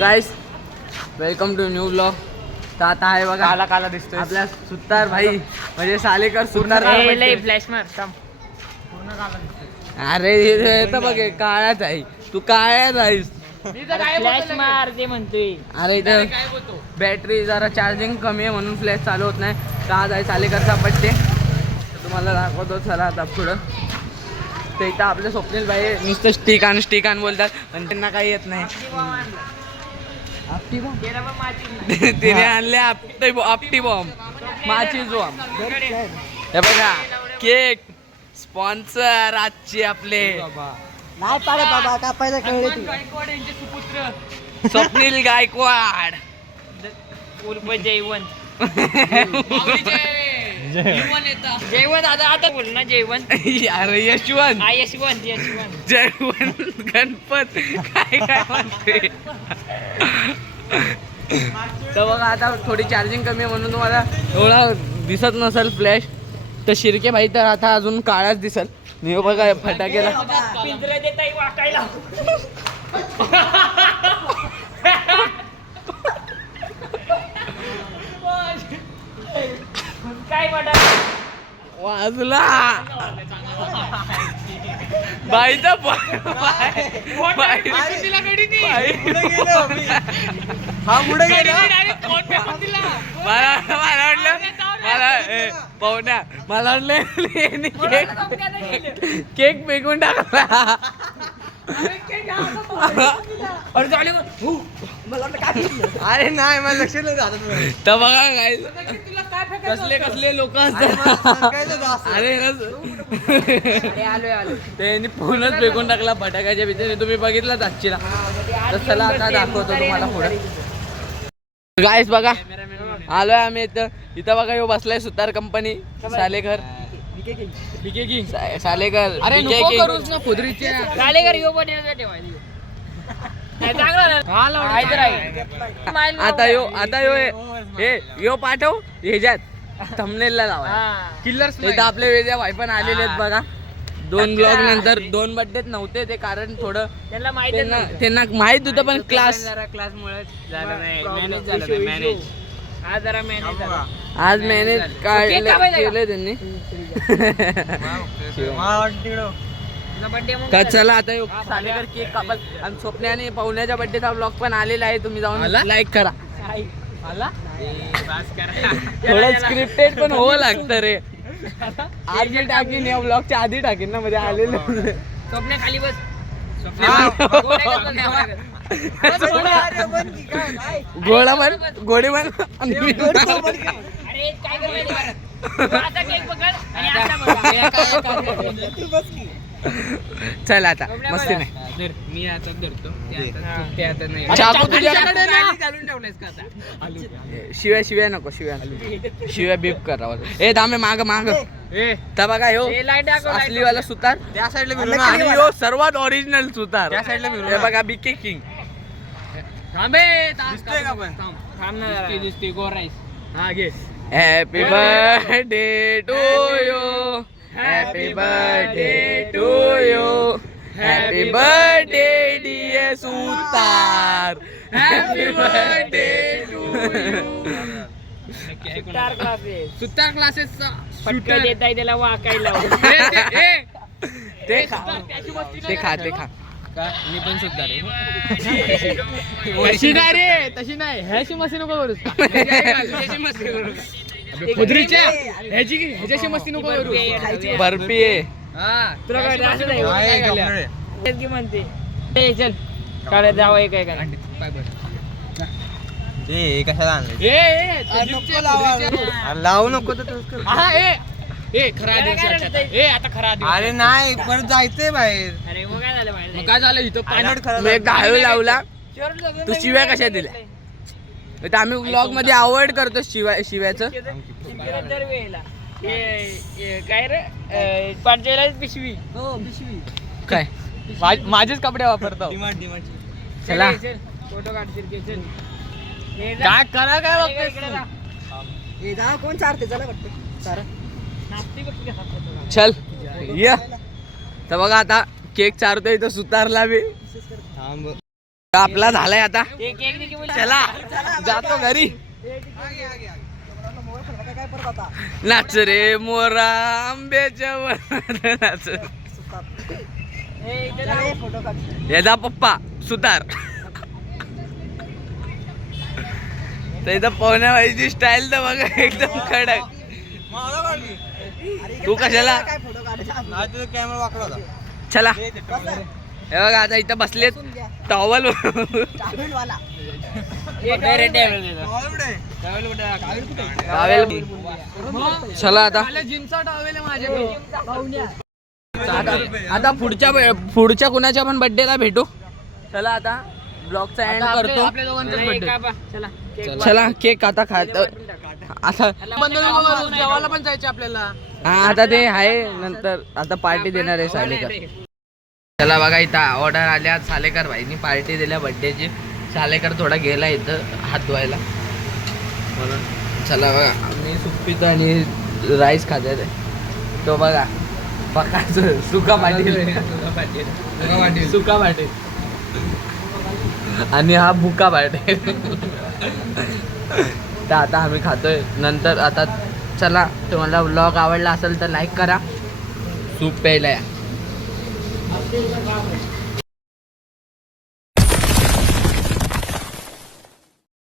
Guys welcome to new blog. तर आता आहे बघा काला काला दिसतोय आपल्या सुतार भाई म्हणजे सालेकर सुतार. फ्लॅश मार अरे हे तर बघ काळाच आहे, तू काळ्याच आहेस. फ्लॅश मार ते म्हणतोय. अरे इथं बॅटरी जरा चार्जिंग कमी आहे म्हणून फ्लॅश चालू होत नाही. तर आज आहे सालेकरचा बड्डे, तर तुम्हाला दाखवतो. चला आता पुढं. तर इथं आपले स्वप्नील भाई नुसतं स्टिक आण बोलतात पण त्यांना काही येत नाही. तिने आणले आपटी बॉम्ब, माची बॉम्ब. हे बघा केक स्पॉन्सर आजचे आपले नाही पाडे बाबा का पहिला कळले स्वप्नील गायकवाड उर्फ जयवंत. जयवंत आता बोल ना जयवंत. अरे यशवंत यशवंत जयवंत गणपत काय म्हणते. तर बघा आता थोडी चार्जिंग कमी आहे म्हणून तुम्हाला एवढा दिसत नसेल फ्लॅश. तर शिर्के भाई तर आता अजून काळाच दिसल. मी बघा फटाकेला पिंजरा देता वाकायला. काय वाजला बाईचा हा पुढे गेला. मला वाटलं पाहुण्या मला वाटलं केक फेकून टाकला. अरे नाही मला लक्ष नाही झालं. तर बघा काय कसले लोक असतात. अरे त्यांनी फोनच फेकून टाकला फटाक्याच्या भीतीने. तुम्ही बघितलाच आजची ना. तर चला आता दाखवतो तुम्हाला पुढे. गाईस बघा आलोय आम्ही इथं बघा यो बसलाय सुतार कंपनी सालेकर सालेकर. अरे करूच ना खुदरीचे सालेकर यो पण आता यो पाठव ह्याच्यात थंबनेलला लावा किल्लर्स. इथं आपले वेगळ्या भाई पण आलेले आहेत बघा. 2 ब्लॉग नंतर 2 बड्डेत नव्हते ते कारण थोडं त्यांना माहित होतं पण क्लासमुळे मॅनेज आज मॅनेज केलं त्यांनी. तर चला आता सालेकर केक कापल आणि स्वप्न्याने पाहुण्याच्या बड्डेचा ब्लॉग पण आलेला आहे. तुम्ही जाऊन लाईक करा. थोडं स्क्रिप्टेड पण हो लागतं रे. आज मी टाकीन या ब्लॉगच्या आधी टाकीन ना मध्ये आलेलं. स्वप्न खाली बस. गोळा बन गोडी बन. अरे काय आता केक पकड आणि चल आता मस्ती नाही. मी आता धरतो. चाकू तुझ्याकडे शिव्या नको शिव्या बीप करावं. ए दामे माग तर बघा ह्यो असली वाला सुतार त्या साईडला आणि ह्यो सर्वात ओरिजिनल सुतार त्या साईडला हे बघा बीके किंग. दिसतोय का पण दिसते गोराईस. हा घे. Happy birthday to you happy birthday to you happy birthday dear Sutar happy birthday to Sutar classes फटका देत आहे त्याला वाकायला. ते खा मी पण सुद्धा तशी नाही रे तशी नाही. ह्याची मस्ती नको करू. ह्याच्याशी मस्ती नको करू. बर्फी आहे. तुला काय म्हणते चल काढत जावं एक कशाला लावू नको तर अरे नाही परत जायचंय बाहेर. अरे मग काय झालं बाहेर? काय झालं इथं मी डाळू लावला. तू शिव्या कशा दिल्या? तर आम्ही व्लॉग मध्ये अवॉइड करतो शिव्याचं. काय रे पाठवायला पिशवी. काय माझेच कपडे वापरतो. चला फोटो काढतील. काय करा काय कोण चारते चला वाटतं. चल ये. तर बघा आता केक चारतोय इथं सुतारला बी. आपला झालाय आता. चला जातो घरी. नाच रे मोरा आंब्याच्या वनात नाच. याचा पप्पा सुतार. तर पोहण्या व्हायची स्टाईल तर बघा एकदम कडक. तू कशाला कॅमेरा वाकडा होता. चला हे बघा आता इथं बसलेत टॉवल. चला आता आता पुढच्या कुणाच्या पण बर्थडेला भेटू. चला आता ब्लॉगचा एंड करतो. चला केक आता खात आता जेवायला पण जायचे आपल्याला. हा आता ते आहे नंतर. आता पार्टी देणार आहे सालेकर. चला बघा इथं ऑर्डर आल्या. सालेकर भाईनी पार्टी दिल्या बर्थडेची. सालेकर थोडा गेला इथं हात धुवायला म्हणून. चला बघा मी सूप पितो आणि राईस खाते. तो बघा पकाचं सुका पाटील. सुका पाटील आणि हा भुका पाटील. तर आता आम्ही खातोय नंतर. आता चला तुम्हाला व्लॉग आवडला असेल तर लाईक करा. सूप प्यायला या.